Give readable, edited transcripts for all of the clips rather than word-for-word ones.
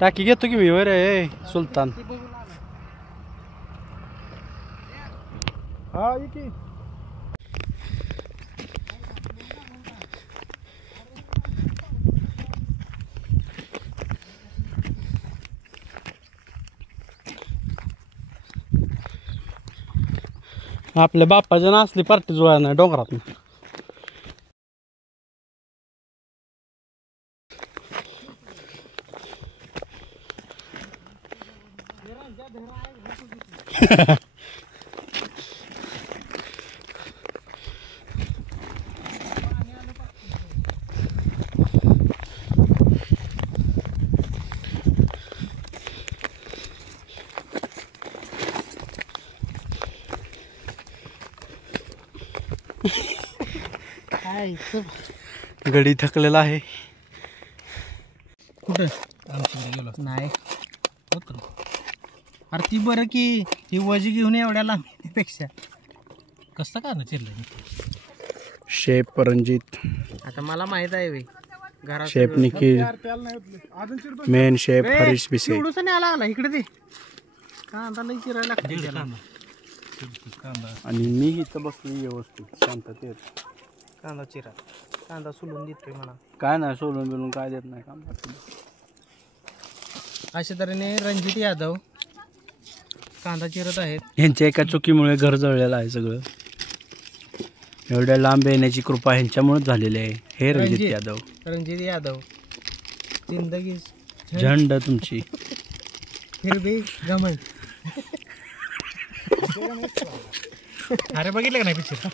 टाकी घेतो की मी वर आहे सुलतान. हा ये की आपल्या बाप्पाच्या ना असली पार्टी जुळा नाही डोंगरात. गडी थकलेला आहे. कुठं आमच्याकडे गेलो नाही अरे ती बरं की ही वजी घेऊन एवढ्या लांबीपेक्षा कसं का ना चिरलं. शेफ रणजित, आता मला माहित आहे वे घरात chef Nikhil, main chef Harish बिसे. एवढंच नाही आला इकडे ते कांदा लई चिरायला लागतो आणि मी इथं बसलो व्यवस्थित शांततेत. कांदा चिरा कांदा सोलून देतोय मला. काय नाही सोलून बिलून काय देत नाही काम. अशा तऱ्हेने रणजित यादव कांदा चिरत आहेत. ह्यांच्या एका चुकीमुळे घर जळलेलं आहे सगळं. एवढ्या लांब येण्याची कृपा ह्यांच्यामुळेच झालेली आहे. हे रणजित यादव. रणजित यादव जिंदगी झंड तुमची. फिर भी गमन. अरे बघितलं का नाही पिक्चर.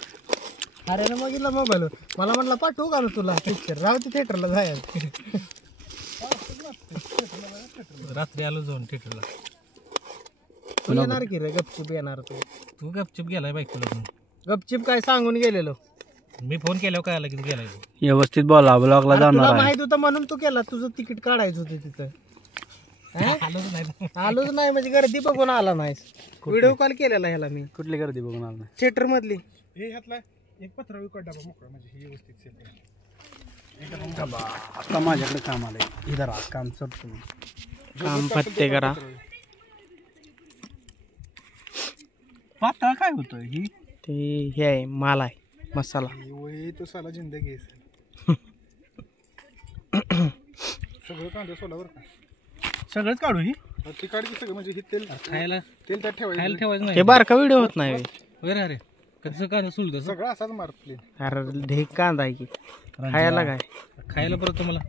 अरे ना बघितलं मोबाईल. मला म्हणला पाठवू का ना तुला पिक्चर. राहू ते थिएटरला जायला. रात्री आलो जाऊन थिएटरला. तू येणार की रे गपचूप येणार तू. तू गपचूप गेलाय बायकोला. गपचूप काय सांगून गेलेलो मी. फोन केल्यावर काय आला की गेलाय. व्यवस्थित बोला ब्लॉगला जाणार आहे. माहित होतं म्हणून तू केला. तुझं तिकीट काढायचं होतं तिथं. आलोच नाही म्हणजे गर्दी बघून आला नाहीस. व्हिडिओ कॉल केलेला ह्याला मी. कुठली गर्दी बघून आला नाही. थिएटर मधली. हे ह्यातला एक पत्र विकट डबा मोकळा म्हणजे हे व्यवस्थित सेल. आता माझ्याकडे काम आलंय. इधर आ काम करतो. काम पत्ते करा. पातळ काय होतं ही. ते हे आहे माल आहे मसाला. वही तो साला जिंदगी सगळं कांदा सोला बरं का. सगळंच काढू ही. ती काढली सगळं म्हणजे हे तेल खायला तेल त्यात ठेवायचं. ठेवायचं नाही. हे बारका व्हिडिओ होत नाही. अरे कसं कांदा सोलतो सगळं असाच मारतले. अरे ढेक कांदा आहे की खायला काय. खायला परत तुम्हाला.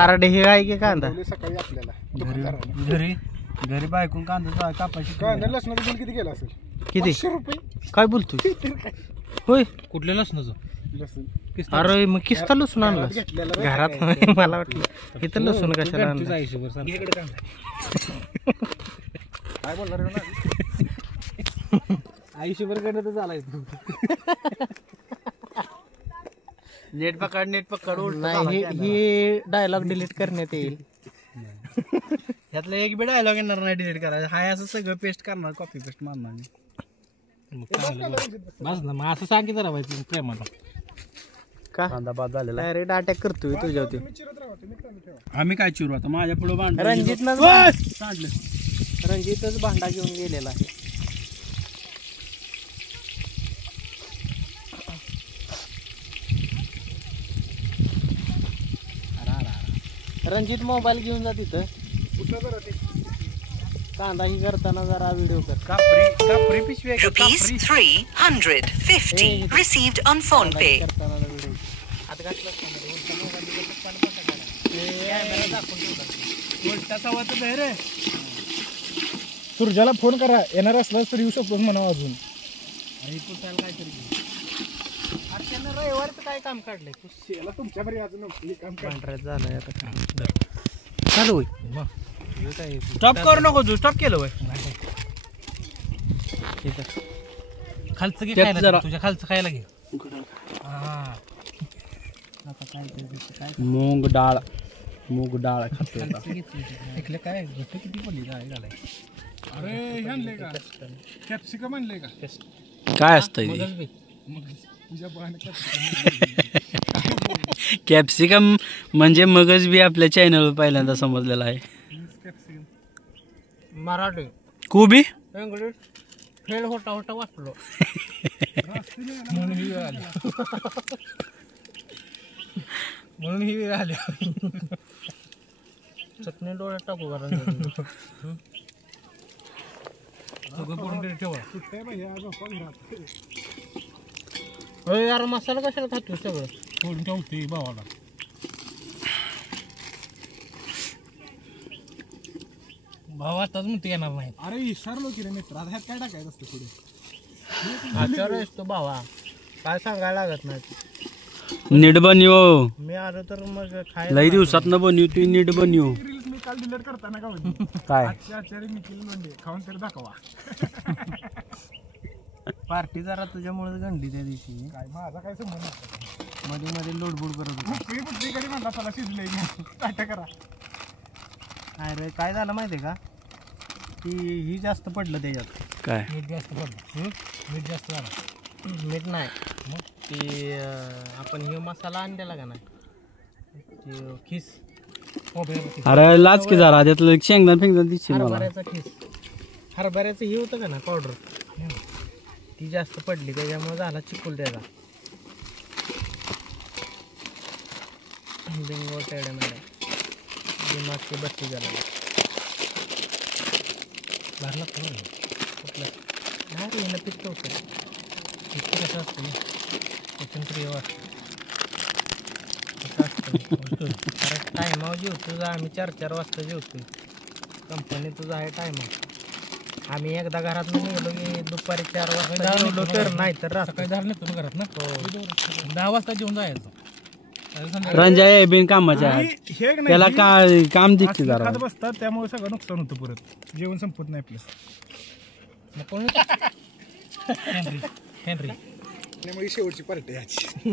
अरे ढेक आहे की कांदा. सकाळी आपल्याला घरी घरी बायकून कांदा कापायची. कांदा लसणाचं बिल किती गेलं असेल. किती 500 रुपये. काय बोलतोय होय. कुठल्या लसणाचं. लसूण अरे मग किस्ता लसूण आणला घेतलेला घरात. मला वाटलं इथं लसूण कशाला आणलं. काय बोलणार रे ना. आयुष्यभर कडे तर चालायचं. नेट पकड नाही. हे डायलॉग डिलीट करण्यात येईल. यातला एक बी डायलॉग येणार नाही डिलीट करायचं. हाय असं सगळं पेस्ट करणार. कॉपी पेस्ट मारणार. बस ना मग असं सांगितलं राहायचं प्रेमाला. का कांदा बाद झालेला. डायरेक्ट अटॅक करतोय तुझ्यावरती. आम्ही काय चिरू आता माझ्या पुढे भांड. रणजितच भांडा घेऊन गेलेला आहे. रणजित मोबाईल घेऊन जा तिथं. कांदा ही करताना जरा व्हिडिओ कर. कापरी पिशवी Rupees 350 received on phone pay. करताना व्हिडिओ आता रे. सुरजाला फोन करा. येणार असलास तर येऊ शकतो म्हणा अजून. काय तरी. अरे त्यानं रविवारचं काय काम काढलंय. याला तुमच्या घरी अजून काम पांढऱ्यात झालंय आता. चालू होय. स्टॉप करू नको तू. स्टॉप केलं होय. खालचं घे त्यात खायला. जरा. तुझ्या खालचं खायला घे. मूग डाळ खातो. ऐकलं काय घट्ट किती पडली काय झालंय. अरे हे आणले का कॅप्सिकम आणले का. काय असतंय तुझ्या कॅप्सिकम म्हणजे मगच बी आपल्या चॅनलवर पहिल्यांदा समजलेला आहे. मराठी कोबी इंग्लिश फेल होता होता वाचलो म्हणून ही वेळ आली म्हणून ही वेळ आली चटणी डोळ्यात टाकू कारण सगळं करून ठेवा सुट्ट्या पाहिजे आज झोपा घरात. अरे यार मसाला कशाला खातो सगळं सोडून ठेवते भावाला. भाव आताच म्हणते येणार नाही. अरे विसरलो की रे मित्र, आता ह्यात काय टाकायचं असतं पुढे? आचार असतो भावा काय सांगायला लागत नाही नीट बनव. मी आलो तर मग खायला लई दिवसात न बनव तू नीट बनव. रील्स मी काल डिलीट करताना का होती काय आचार्य निखिल लोंढे खाऊन तरी दाखवा. पार्टी जरा तुझ्यामुळे गंडली त्या दिवशी काय माझा काय संबंध नाही. मध्ये मध्ये लोडबोड करत होता तुम्ही कुठलीकडे म्हणता चला शिजले टाटा करा. अरे काय झालं माहिती आहे का की ही जास्त पडलं त्याच्यात काय मीठ जास्त पडलं. मीठ जास्त झालं. मीठ नाही मग ती आपण हे मसाला आणलेला का नाही ते खिस अरे लाच की जरा त्यातलं शेंगदाण फेंगदाण दिसशील मला. हरभऱ्याचा खिस हरभऱ्याचं हे होतं का ना पावडर ती जास्त पडली त्याच्यामुळे झाला चिकूल त्याचा बिंगो टेड्या मॅडम दिमागची बत्ती झाला भरला तर कुठलं नाही रे हिनं पित्त होतं इतकं कसं असतं स्वतंत्र वाटतं. अरे टायमावर जेवतो आम्ही 4-4 वाजता जेवतो कंपनी तुझा आहे टायमावर आम्ही एकदा घरात निघलो की दुपारी 4 वाजता जेवलो तर नाही तर सकाळी झालं नाही तुम्ही घरात ना 10 वाजता जेवून जायचं. रंजा आहे बिन कामाच्या आणि हे एक नाही, त्याला ही काय काम दिसते असली जरा. खात बसतात त्यामुळे सगळं नुकसान होतं परत जेवण संपत नाही आपलं. मग कोण हेनरी त्यामुळे शेवटची पार्टी याची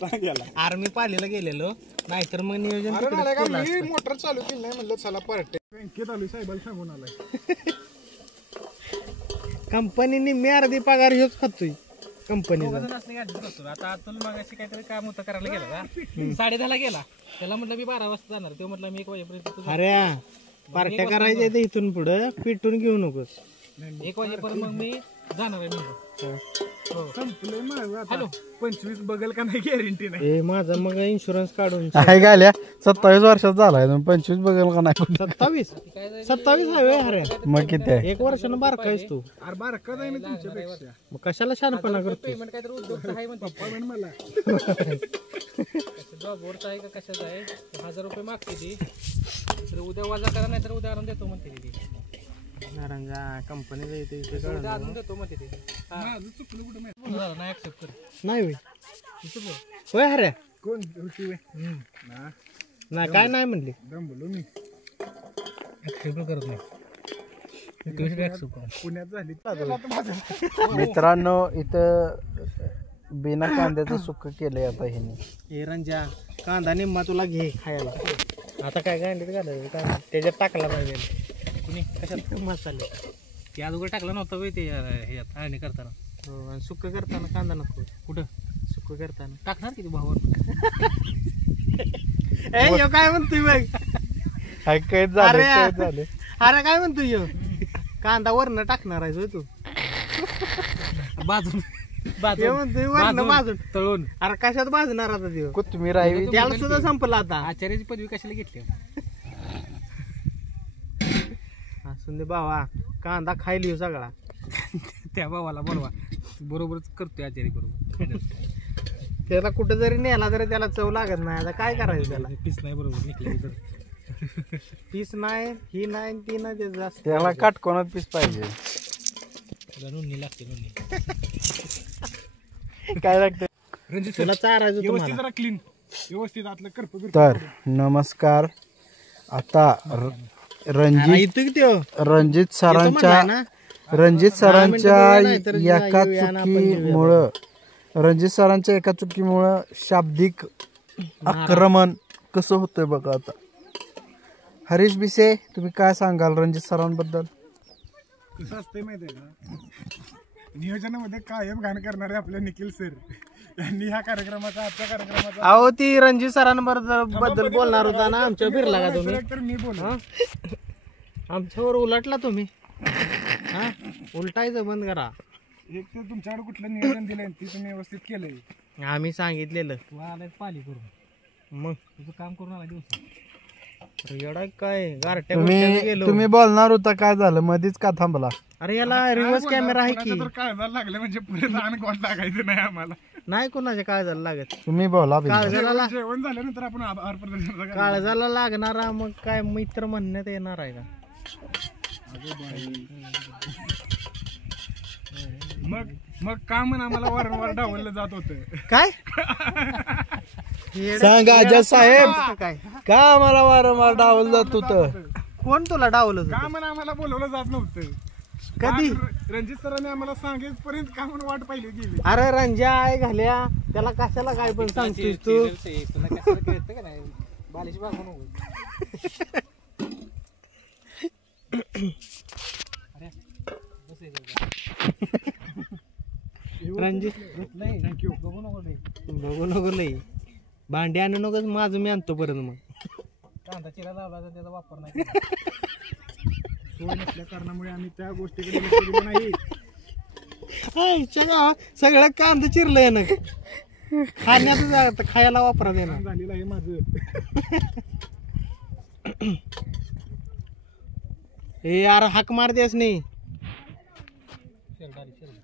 सांग याला. आर्मी पालीला गेलेलो नाहीतर मग नियोजन अरे तिकडेच नाही का केलं मी असतं. मोटर चालू केली नाही म्हणलं चला पार्टी बँकेत आलोय साहेबाला सांगून आलाय. कंपनीने मी अर्धी पगार हेच खातोय कंपनीचा आता अतुल मागाशी काहीतरी काम होतं करायला गेला का 10:30ला गेला. त्याला म्हटलं मी 12 वाजता जाणार. तो म्हटलं मी 1 वाजेपर्यंत तुझं अरे पार्ट्या करायच्या इथे इथून पुढं पिटून घेऊ नकोस 1 वाजेपर्यंत मग मी जाणार आहे म्हणलं. संपलंय माझं आता 25 बगल का नाही गॅरंटी नाही. ए माझा मग इन्शुरन्स काढून काय घाल्या 27 वर्षात झालाय 25 बघेल का नाही. 27 हवे अरे मग किती आहे 1 वर्षानं बारकायस तू अरे बारका जाय मी तुमच्यापेक्षा. मग कशाला शहाणपणा करतो पेमेंट काहीतरी उद्योगचं आहे म्हणते. पप्पा म्हण मला जॉबवरचं आहे का कशाचं आहे 1000 रुपये मागते ती तर उद्या वजा करा नाही तर उद्या आणून देतो म्हणते ती. कंपनीला इथे उद्या आणून देतो म्हणते ती. माझं चुकलं कुठं माहिती. बोल झालं नाही ऍक्सेप्ट कर. नाही होय होय अरे कोण ऋषी वे नाही काय नाही म्हणली दमलो मी ऍक्सेप्ट करत नाही. तुम्ही ऍक्सेप्ट करा. पुण्यात झाली. मित्रांनो इथं बिना कांद्याचं सुक्क केलंय आता ह्याने. हे रंजा कांदा निम्मा तुला घे खायला आता काय गांडीत घालायचं काय त्याच्यात टाकला पाहिजे कुणी कशात मसाले ते अगोदर टाकलं नव्हतं बाई ते हे आणि करताना. हो आणि सुक्क करताना कांदा नको कुठं सुक्क करताना टाकणार किती भावावर काय म्हणतोय बघ कैद अरे झाले कैद झाले. अरे काय म्हणतोय ह्यो? कांदा वरनं टाकणार आहे तू बाजून हे म्हणतोय वरनं बाजून तळून. अरे कशात भाजणार आता त्यो कोथिंबीर आहे त्याला सुद्धा संपला आता आचार्याची पदवी कशाला घेतली असून दे भावा कांदा खायली सगळा त्या भावाला बोलवा बरोबरच करतोय आचार्य बरोबर. त्याला कुठं जरी नेला तरी त्याला चव लागत नाही आता काय करायचं त्याला पीस नाही बरोबर निघले तर पीस नाही ही नाही ती नाही ते जास्त त्याला काटकोनात पीस पाहिजे. नोंदणी लागते नोंदणी. काय लागतं. रणजित तुला चारायचं व्यवस्थित तुम्हाला जरा क्लीन व्यवस्थित आतलं करप तर नमस्कार. आता रणजित सरांच्या एका चुकीमुळं शाब्दिक आक्रमण कसं होतंय बघा. आता हरीश बिसे तुम्ही काय सांगाल रणजित सरांबद्दल. कसं असतंय माहितीये का नियोजनामध्ये कायम घाण करणारे आपले निखिल सर यांनी ह्या कार्यक्रमाचा आजच्या कार्यक्रमाचा अहो ती रणजित सरांबद्दल बोलणार होता ना आमच्या फिरला का तुम्ही तर मी बोलू आमच्यावर उलटला तुम्ही. हा उलटायचं बंद करा. एक तर तुमच्याकडे कुठलं नियोजन दिलंय ती तुम्ही व्यवस्थित केलंय. आम्ही सांगितलेलं तू आलाय पाली करून मग तुझं काम करून आला दिवस. एवढा काय गारट्या गोट्यानं गेलो. तुम्ही बोलणार होता, काय झालं मध्येच का थांबला? अरे याला रिव्हर्स कॅमेरा आहे की. तर काळजाला लागलं म्हणजे पुढे लहान कोण लागायचं नाही आम्हाला. नाही कोणाच्या काळजाला लागत. तुम्ही बोला बिंदास. काळजाला जेवण झाल्यानंतर आपण आभार प्रदर्शन करा. काळजाला लागणारा मग काय मित्र म्हणण्यात येणार आहे का? मग का म्हण आम्हाला वारंवार डावललं जात होतं. काय सांगा अजय साहेब, काय का आम्हाला वारंवार डावल जात होतं? कोण तुला डावलं का म्हण आम्हाला बोलवलं जात नव्हतं. कधी? रणजित सरांनी आम्हाला सांगेपर्यंत का म्हणून वाट पाहिली गेली. अरे रंजा आहे घाल्या त्याला कशाला काय पण सांगतोस तू. तुला कशाला कळतं का नाही बालिश बाग म्हणून. रणजित थँक्यू. बघू नको ते. बघू नको लई भांडी आणू नकोस, माझं मी आणतो परत. मग कांदा चिरा लावला तर त्याचा वापर नाही केला. सोय नसल्या कारणामुळे आम्ही त्या गोष्टीकडे लक्ष दिलं नाही. आईच्या गावात सगळं कांदा चिरलंय ना. खाण्याचं खायला वापरा देणार. झालेलं आहे माझं. हे यार हाक मार द्यास नाही.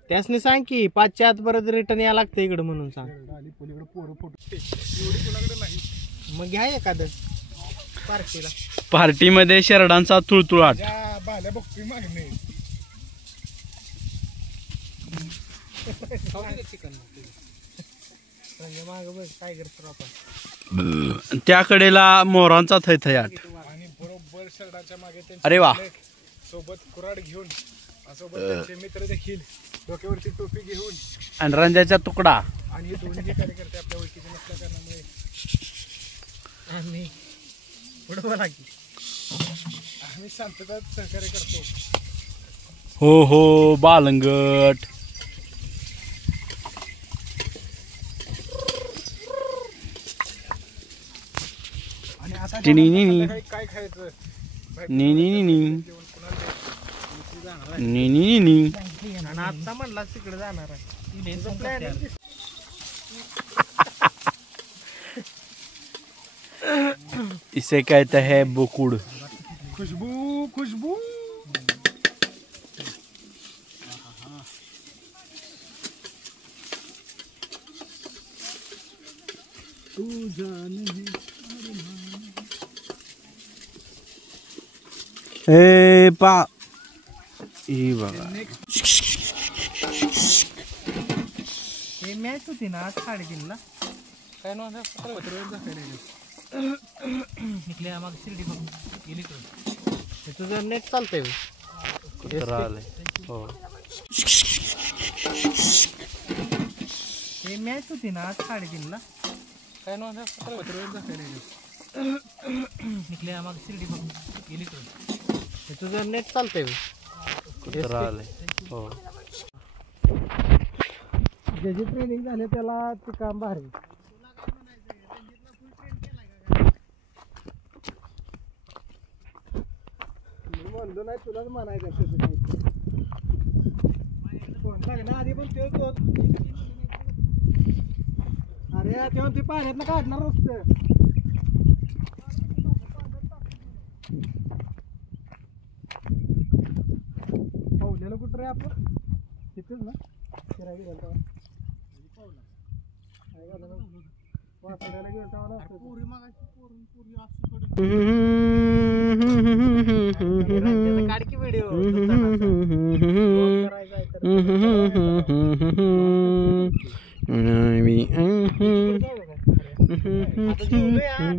त्यासनी सांग की 5च्या आत परत रिटर्न यायला लागतं इकडं म्हणून सांग. आली पलीकडे पोरं फोटो एवढी कोणाकडे नाही. मग घ्या एखादं पार्टीला. पार्टीमध्ये शेरडांचा तुळतुळाट. ज्या बाल्या बघतोय मागणे. चिकन माग बघ टायगर श्रॉफ आहे. त्या कडेला मोरांचा थैथयाट. आणि बरोबर शर्टाच्या मागे त्यांचे अरे वा. सोबत कुऱ्हाड घेऊन सोबत त्यांचे मित्र देखील डोक्यावरती टोपी घेऊन आणि रंजाचा तुकडा. आणि हे दोन्ही कार्यकर्ते आपल्या ओळखीचे नसल्या कारणामुळे आणि पुढं बोला की. आम्ही शांततात सहकार्य करतो. हो हो बालंगट. आणि आता टिनी संध्याकाळी काय खायचं नी नी नी नी नी नी. आणि आता म्हणला तिकडे जाणार आहे. इसे कहते हैं बुकुड़. खुशबू खुशबू. ए पा ही बघा. हे मॅच होती ना आज 3:30ला. काय नव्हतं निघल्या मग शिर्डी बघ गेली तर हे तुझं नेट चालतंय बघ. हो. हे मॅच होती ना आज 3:30ला. काय नव्हतं निघल्या मग शिर्डी बघ गेली तर हे तुझं नेट चालतंय बघ. हो. ज्याची ट्रेनिंग झाले त्याला ते काम भारी. म्हणलो नाही तुलाच म्हणायचं लग्न आधी पण तेच होत. अरे तेव्हा ते पाण्यात काढणार असतं. पावलेलं कुठं रे आपण तिथेच ना फिरायला गेलं तेव्हा. वासुड्याला गेलं तेव्हा काढकी व्हिडिओ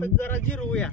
जरा जिरूया.